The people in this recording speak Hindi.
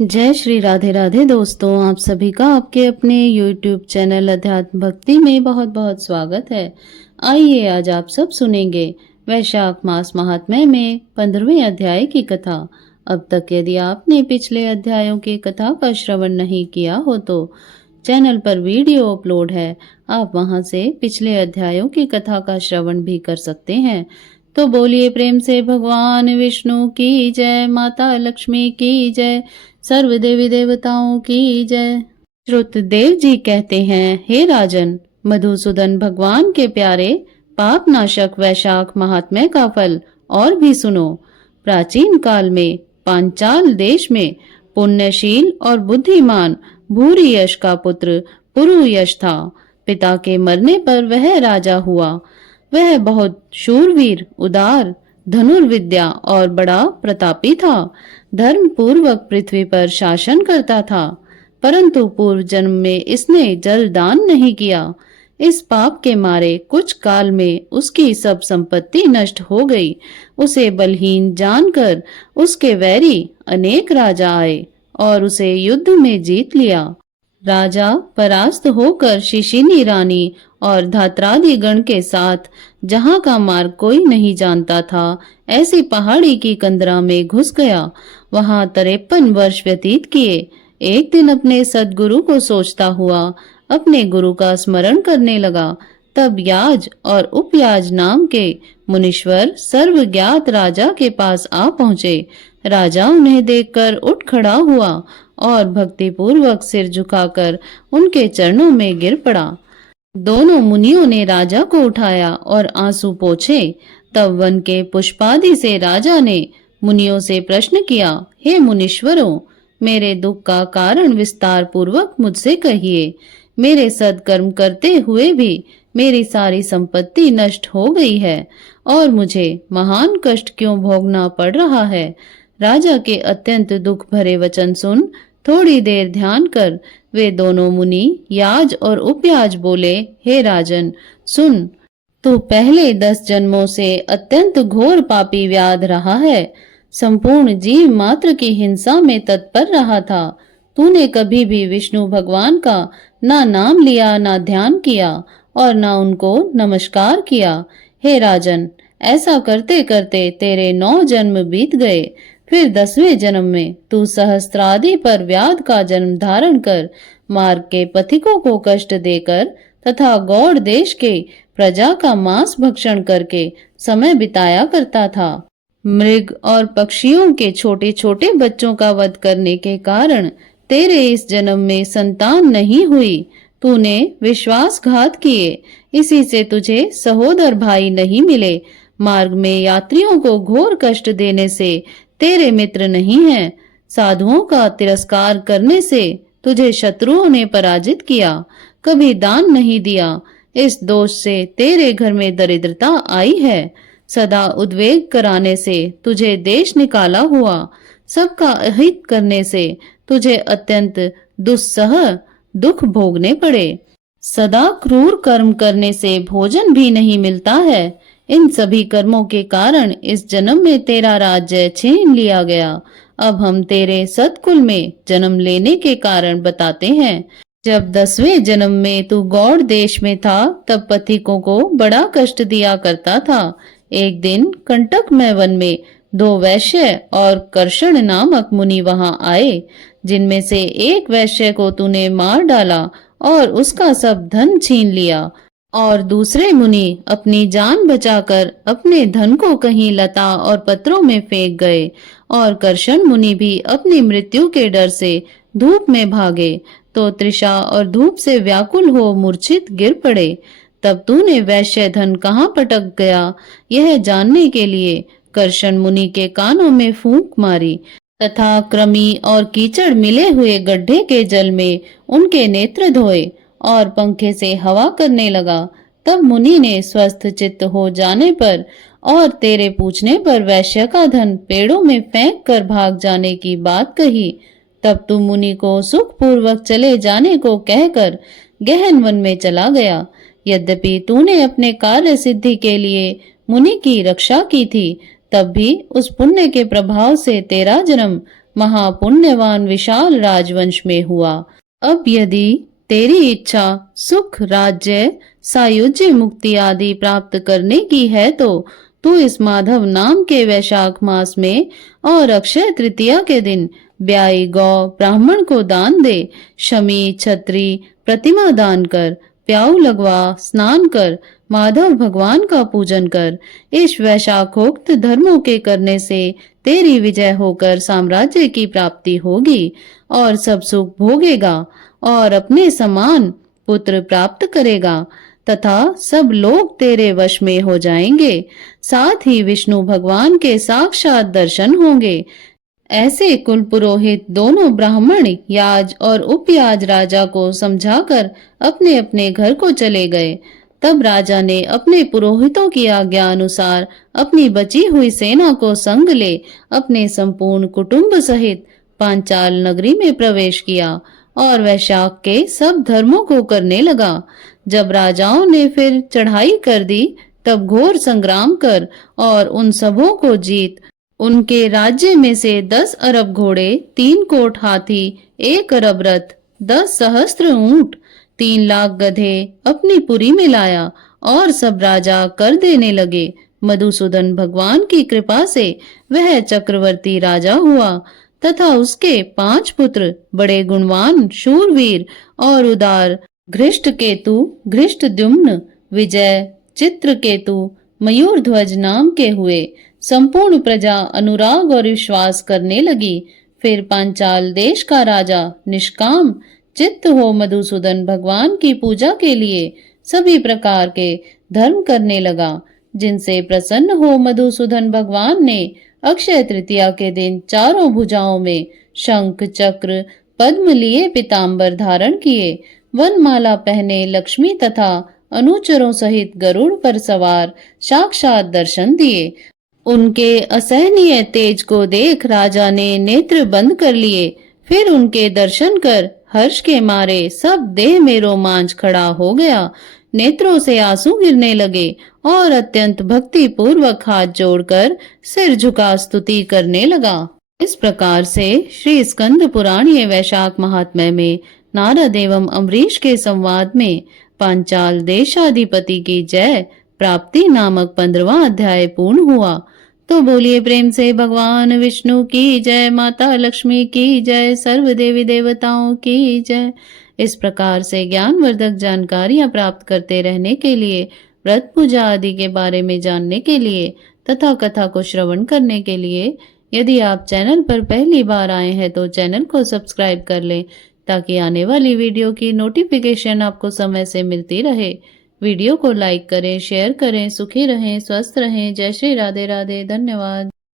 जय श्री राधे राधे दोस्तों, आप सभी का आपके अपने YouTube चैनल अध्यात्म भक्ति में बहुत बहुत स्वागत है। आइए आज आप सब सुनेंगे वैशाख मास महात्म्य में 15वें अध्याय की कथा। अब तक यदि आपने पिछले अध्यायों की कथा का श्रवण नहीं किया हो तो चैनल पर वीडियो अपलोड है, आप वहां से पिछले अध्यायों की कथा का श्रवण भी कर सकते हैं। तो बोलिए प्रेम से भगवान विष्णु की जय, माता लक्ष्मी की जय, सर्व देवी देवताओं की जय। श्रुतदेव जी कहते हैं, हे राजन, मधुसूदन भगवान के प्यारे, पाप नाशक वैशाख महात्म्य का फल और भी सुनो। प्राचीन काल में पांचाल देश में पुण्यशील और बुद्धिमान भूरियश का पुत्र पुरुयश था। पिता के मरने पर वह राजा हुआ। वह बहुत शूरवीर, उदार, धनुर्विद्या और बड़ा प्रतापी था। धर्म पूर्वक पृथ्वी पर शासन करता था, परंतु पूर्व जन्म में इसने जल दान नहीं किया। इस पाप के मारे कुछ काल में उसकी सब संपत्ति नष्ट हो गई। उसे बलहीन जानकर उसके वैरी अनेक राजा आए और उसे युद्ध में जीत लिया। राजा परास्त होकर शिशिनी रानी और धात्रादि गण के साथ, जहां का मार्ग कोई नहीं जानता था, ऐसी पहाड़ी की कंदरा में घुस गया। वहां 53 वर्ष व्यतीत किए। एक दिन अपने सदगुरु को सोचता हुआ अपने गुरु का स्मरण करने लगा। तब याज और उपयाज नाम के मुनीश्वर सर्वज्ञात राजा के पास आ पहुंचे। राजा उन्हें देखकर उठ खड़ा हुआ और भक्ति पूर्वक सिर झुकाकर उनके चरणों में गिर पड़ा। दोनों मुनियों ने राजा को उठाया और आंसू पोंछे। तब वन के पुष्पादि से राजा ने मुनियों से प्रश्न किया, हे मुनीश्वरों, मेरे दुख का कारण विस्तार पूर्वक मुझसे कहिए। मेरे सत्कर्म करते हुए भी मेरी सारी संपत्ति नष्ट हो गई है और मुझे महान कष्ट क्यों भोगना पड़ रहा है। राजा के अत्यंत दुख भरे वचन सुन थोड़ी देर ध्यान कर वे दोनों मुनि याज और उपयाज बोले, हे राजन, सुन, तू पहले 10 जन्मों से अत्यंत घोर पापी व्याध रहा है। संपूर्ण जीव मात्र की हिंसा में तत्पर रहा था। तूने कभी भी विष्णु भगवान का ना नाम लिया, ना ध्यान किया और ना उनको नमस्कार किया। हे राजन, ऐसा करते करते तेरे 9 जन्म बीत गए। फिर 10वें जन्म में तू सहस्त्रादि पर व्याध का जन्म धारण कर मार्ग के पथिकों को कष्ट देकर तथा गौड़ देश के प्रजा का मांस भक्षण करके समय बिताया करता था। मृग और पक्षियों के छोटे छोटे बच्चों का वध करने के कारण तेरे इस जन्म में संतान नहीं हुई। तूने विश्वासघात किए, इसी से तुझे सहोदर भाई नहीं मिले। मार्ग में यात्रियों को घोर कष्ट देने से तेरे मित्र नहीं हैं। साधुओं का तिरस्कार करने से तुझे शत्रुओं ने पराजित किया। कभी दान नहीं दिया, इस दोष से तेरे घर में दरिद्रता आई है। सदा उद्वेग कराने से तुझे देश निकाला हुआ। सबका अहित करने से तुझे अत्यंत दुस्सह दुख भोगने पड़े। सदा क्रूर कर्म करने से भोजन भी नहीं मिलता है। इन सभी कर्मों के कारण इस जन्म में तेरा राज्य छीन लिया गया। अब हम तेरे सतकुल में जन्म लेने के कारण बताते हैं। जब 10वें जन्म में तू गौड़ देश में था, तब पथिकों को बड़ा कष्ट दिया करता था। एक दिन कंटकमय वन में 2 वैश्य और कर्षण नामक मुनि वहां आए, जिनमें से एक वैश्य को तूने मार डाला और उसका सब धन छीन लिया, और दूसरे मुनि अपनी जान बचाकर अपने धन को कहीं लता और पत्रों में फेंक गए, और कर्षण मुनि भी अपनी मृत्यु के डर से धूप में भागे तो तृषा और धूप से व्याकुल हो मूर्छित गिर पड़े। तब तूने वैश्य धन कहाँ पटक गया, यह जानने के लिए कर्षण मुनि के कानों में फूंक मारी तथा कृमि और कीचड़ मिले हुए गड्ढे के जल में उनके नेत्र धोए और पंखे से हवा करने लगा। तब मुनि ने स्वस्थ चित्त हो जाने पर और तेरे पूछने पर वैश्य का धन पेड़ों में फेंक कर भाग जाने की बात कही। तब तू मुनि को सुख पूर्वक चले जाने को कहकर गहन वन में चला गया। यद्यपि तूने अपने कार्य सिद्धि के लिए मुनि की रक्षा की थी, तब भी उस पुण्य के प्रभाव से तेरा जन्म महापुण्यवान विशाल राजवंश में हुआ। अब यदि तेरी इच्छा सुख, राज्य, सायुज्य, मुक्ति आदि प्राप्त करने की है तो तू इस माधव नाम के वैशाख मास में और अक्षय तृतीया के दिन ब्याई गौ ब्राह्मण को दान दे। शमी छत्री प्रतिमा दान कर, प्याऊ लगवा, स्नान कर, माधव भगवान का पूजन कर। इस वैशाखोक्त धर्मों के करने से तेरी विजय होकर साम्राज्य की प्राप्ति होगी और सब सुख भोगेगा और अपने समान पुत्र प्राप्त करेगा तथा सब लोग तेरे वश में हो जाएंगे। साथ ही विष्णु भगवान के साक्षात दर्शन होंगे। ऐसे कुल पुरोहित दोनों ब्राह्मण याज और उपयाज राजा को समझाकर अपने अपने घर को चले गए। तब राजा ने अपने पुरोहितों की आज्ञा अनुसार अपनी बची हुई सेना को संग ले अपने संपूर्ण कुटुंब सहित पांचाल नगरी में प्रवेश किया और वैशाख के सब धर्मों को करने लगा। जब राजाओं ने फिर चढ़ाई कर दी तब घोर संग्राम कर और उन सबों को जीत उनके राज्य में से 10 अरब घोड़े, 3 कोट हाथी, 1 अरब रथ, 10 सहस्त्र ऊंट, 3 लाख गधे अपनी पुरी में लाया और सब राजा कर देने लगे। मधुसूदन भगवान की कृपा से वह चक्रवर्ती राजा हुआ तथा उसके 5 पुत्र बड़े गुणवान, शूरवीर और उदार घृष्टकेतु, घृष्टद्युम्न, विजय, चित्रकेतु, मयूरध्वज नाम के हुए। संपूर्ण प्रजा अनुराग और विश्वास करने लगी। फिर पांचाल देश का राजा निष्काम चित्त हो मधुसूदन भगवान की पूजा के लिए सभी प्रकार के धर्म करने लगा, जिनसे प्रसन्न हो मधुसूदन भगवान ने अक्षय तृतीया के दिन चारों भुजाओं में शंख, चक्र, पद्म लिए पीतांबर धारण किए, वनमाला पहने लक्ष्मी तथा अनुचरों सहित गरुड़ पर सवार साक्षात दर्शन दिए। उनके असहनीय तेज को देख राजा ने नेत्र बंद कर लिए। फिर उनके दर्शन कर हर्ष के मारे सब देह में रोमांच खड़ा हो गया। नेत्रों से आंसू गिरने लगे और अत्यंत भक्ति पूर्वक हाथ जोड़कर सिर झुका स्तुति करने लगा। इस प्रकार से श्री स्कंद पुराणीय वैशाख महात्म्य में नारद एवं अम्बरीश के संवाद में पांचाल देशाधिपति की जय प्राप्ति नामक 15वां अध्याय पूर्ण हुआ। तो बोलिए प्रेम से भगवान विष्णु की जय, माता लक्ष्मी की जय, सर्व देवी देवताओं की जय। इस प्रकार से ज्ञानवर्धक जानकारियां प्राप्त करते रहने के लिए, व्रत पूजा आदि के बारे में जानने के लिए तथा कथा को श्रवण करने के लिए यदि आप चैनल पर पहली बार आए हैं तो चैनल को सब्सक्राइब कर लें ताकि आने वाली वीडियो की नोटिफिकेशन आपको समय से मिलती रहे। वीडियो को लाइक करें, शेयर करें। सुखी रहें, स्वस्थ रहें। जय श्री राधे राधे। धन्यवाद।